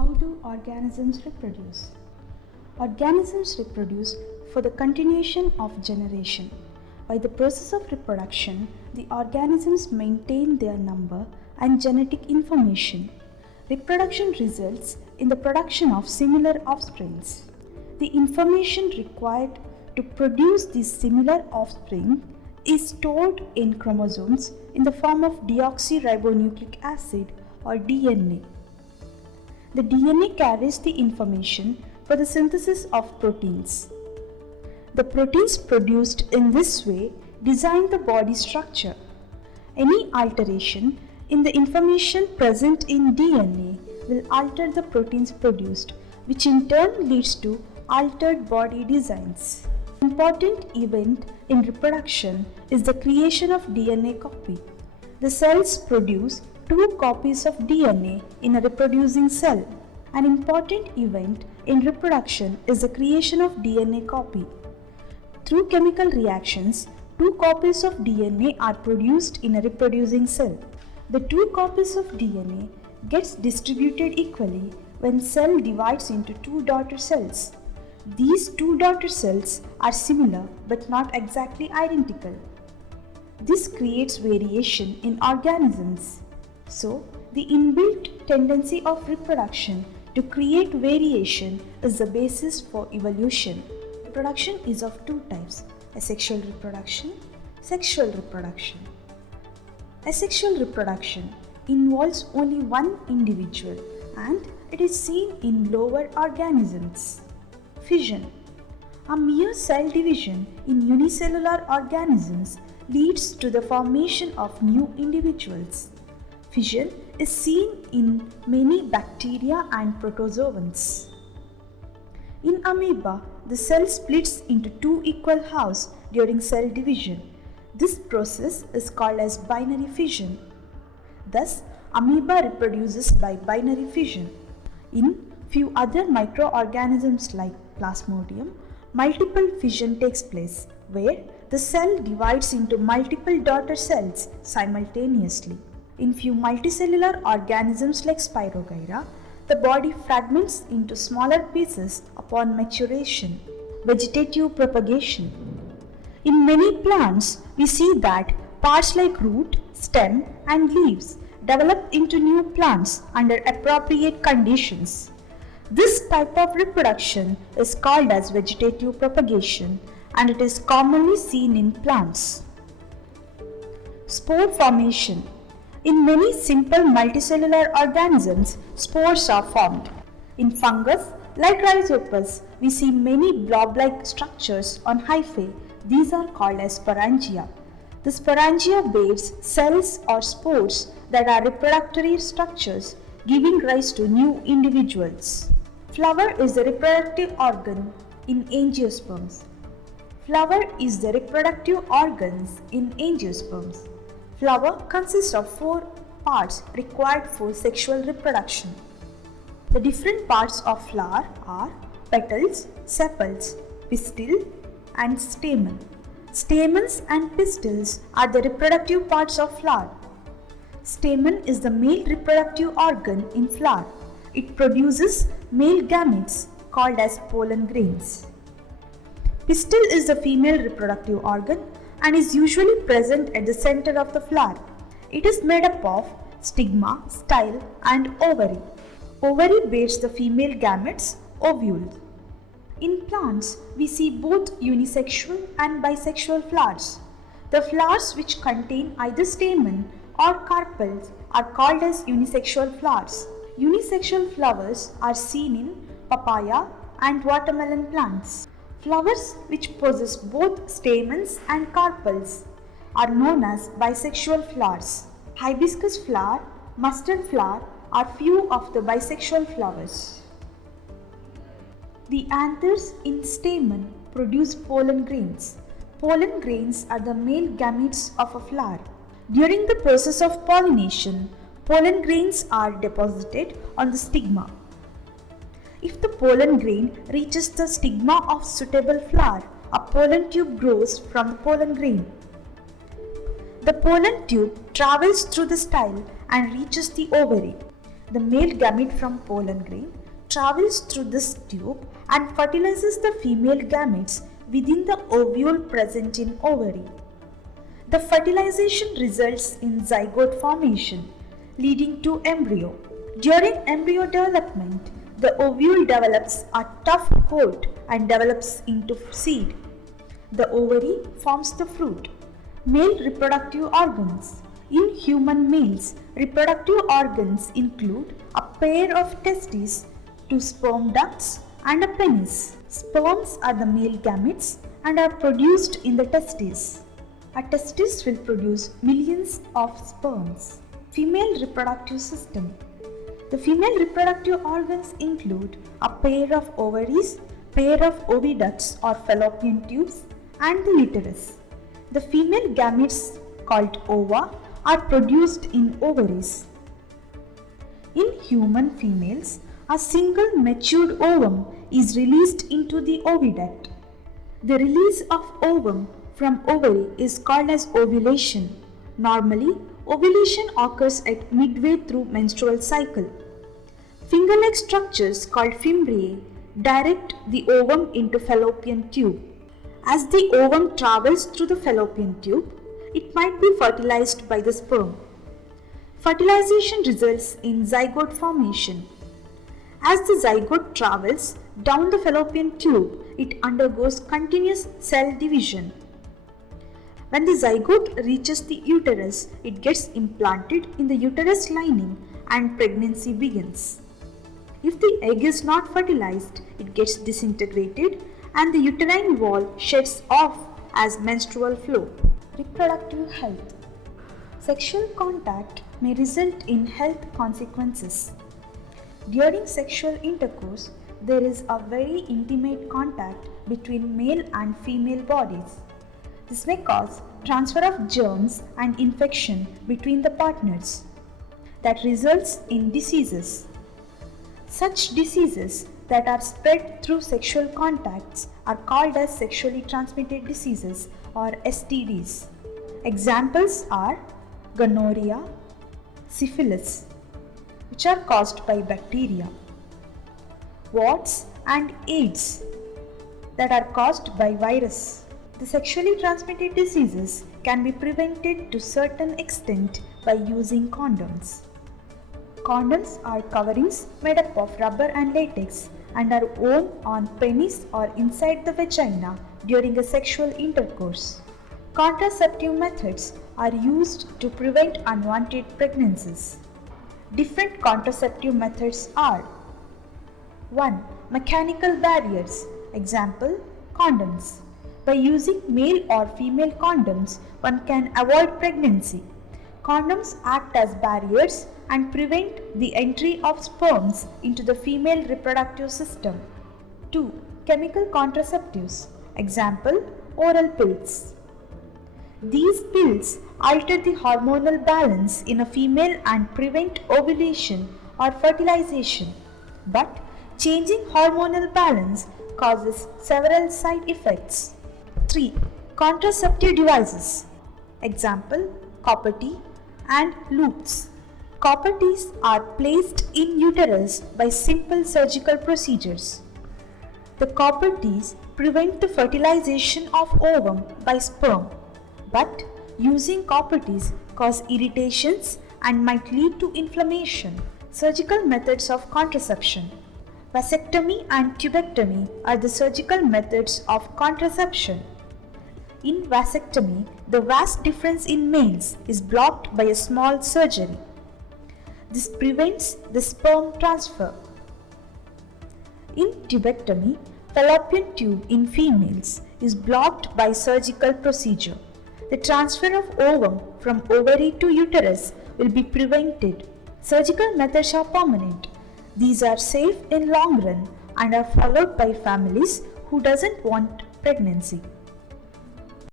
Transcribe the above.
How do organisms reproduce? Organisms reproduce for the continuation of generation. By the process of reproduction, the organisms maintain their number and genetic information. Reproduction results in the production of similar offsprings. The information required to produce these similar offspring is stored in chromosomes in the form of deoxyribonucleic acid or DNA. The DNA carries the information for the synthesis of proteins. The proteins produced in this way design the body structure. Any alteration in the information present in DNA will alter the proteins produced, which in turn leads to altered body designs. An important event in reproduction is the creation of DNA copy. The cells produce 2 copies of DNA in a reproducing cell. An important event in reproduction is the creation of DNA copy. Through chemical reactions, 2 copies of DNA are produced in a reproducing cell. The 2 copies of DNA gets distributed equally when cell divides into 2 daughter cells. These 2 daughter cells are similar but not exactly identical. This creates variation in organisms. So, the inbuilt tendency of reproduction to create variation is the basis for evolution. Reproduction is of 2 types: asexual reproduction, sexual reproduction. Asexual reproduction involves only one individual and it is seen in lower organisms. Fission. A mere cell division in unicellular organisms leads to the formation of new individuals. Fission is seen in many bacteria and protozoans. In amoeba, the cell splits into 2 equal halves during cell division. This process is called as binary fission. Thus, amoeba reproduces by binary fission. In few other microorganisms like Plasmodium, multiple fission takes place where the cell divides into multiple daughter cells simultaneously. In few multicellular organisms like Spirogyra, the body fragments into smaller pieces upon maturation. Vegetative propagation. In many plants, we see that parts like root, stem, and leaves develop into new plants under appropriate conditions. This type of reproduction is called as vegetative propagation and it is commonly seen in plants. Spore formation. In many simple multicellular organisms, spores are formed. In fungus, like Rhizopus, we see many blob-like structures on hyphae. These are called as sporangia. The sporangia bears cells or spores that are reproductory structures, giving rise to new individuals. Flower is the reproductive organ in angiosperms. Flower is the reproductive organs in angiosperms. Flower consists of 4 parts required for sexual reproduction. The different parts of flower are petals, sepals, pistil, and stamen. Stamens and pistils are the reproductive parts of flower. Stamen is the male reproductive organ in flower. It produces male gametes called as pollen grains. Pistil is the female reproductive organ and is usually present at the center of the flower. It is made up of stigma, style, and ovary. Ovary bears the female gametes, ovules. In plants, we see both unisexual and bisexual flowers. The flowers which contain either stamen or carpels are called as unisexual flowers. Unisexual flowers are seen in papaya and watermelon plants. Flowers which possess both stamens and carpels are known as bisexual flowers. Hibiscus flower, mustard flower are few of the bisexual flowers. The anthers in stamen produce pollen grains. Pollen grains are the male gametes of a flower. During the process of pollination, pollen grains are deposited on the stigma. If the pollen grain reaches the stigma of suitable flower, a pollen tube grows from the pollen grain. The pollen tube travels through the style and reaches the ovary. The male gamete from pollen grain travels through this tube and fertilizes the female gametes within the ovule present in ovary. The fertilization results in zygote formation, leading to embryo. During embryo development, the ovule develops a tough coat and develops into seed. The ovary forms the fruit. Male reproductive organs. In human males, reproductive organs include a pair of testes, two sperm ducts, and a penis. Sperms are the male gametes and are produced in the testes. A testis will produce millions of sperms. Female reproductive system. The female reproductive organs include a pair of ovaries, pair of oviducts or fallopian tubes, and the uterus. The female gametes called ova are produced in ovaries. In human females, a single matured ovum is released into the oviduct. The release of ovum from ovary is called as ovulation. Normally, ovulation occurs at midway through menstrual cycle. Finger-like structures called fimbriae direct the ovum into fallopian tube. As the ovum travels through the fallopian tube, it might be fertilized by the sperm. Fertilization results in zygote formation. As the zygote travels down the fallopian tube, it undergoes continuous cell division. When the zygote reaches the uterus, it gets implanted in the uterus lining and pregnancy begins. If the egg is not fertilized, it gets disintegrated and the uterine wall sheds off as menstrual flow. Reproductive health. Sexual contact may result in health consequences. During sexual intercourse, there is a very intimate contact between male and female bodies. This may cause transfer of germs and infection between the partners that results in diseases. Such diseases that are spread through sexual contacts are called as sexually transmitted diseases or STDs. Examples are gonorrhea, syphilis, which are caused by bacteria, warts and AIDS that are caused by virus. The sexually transmitted diseases can be prevented to a certain extent by using condoms. Condoms are coverings made up of rubber and latex and are worn on penis or inside the vagina during a sexual intercourse. Contraceptive methods are used to prevent unwanted pregnancies. Different contraceptive methods are 1. Mechanical barriers. Example, condoms. By using male or female condoms, one can avoid pregnancy. Condoms act as barriers and prevent the entry of sperms into the female reproductive system. 2. Chemical contraceptives. Example, oral pills. These pills alter the hormonal balance in a female and prevent ovulation or fertilization. But changing hormonal balance causes several side effects. 3. Contraceptive devices. Example, copper T and loops. Copper Ts are placed in uterus by simple surgical procedures. The copper Ts prevent the fertilization of ovum by sperm, but using copper Ts cause irritations and might lead to inflammation. Surgical methods of contraception. Vasectomy and tubectomy are the surgical methods of contraception. In vasectomy, the vas difference in males is blocked by a small surgery. This prevents the sperm transfer. In tubectomy, fallopian tube in females is blocked by surgical procedure. The transfer of ovum from ovary to uterus will be prevented. Surgical methods are permanent. These are safe in long run and are followed by families who doesn't want pregnancy.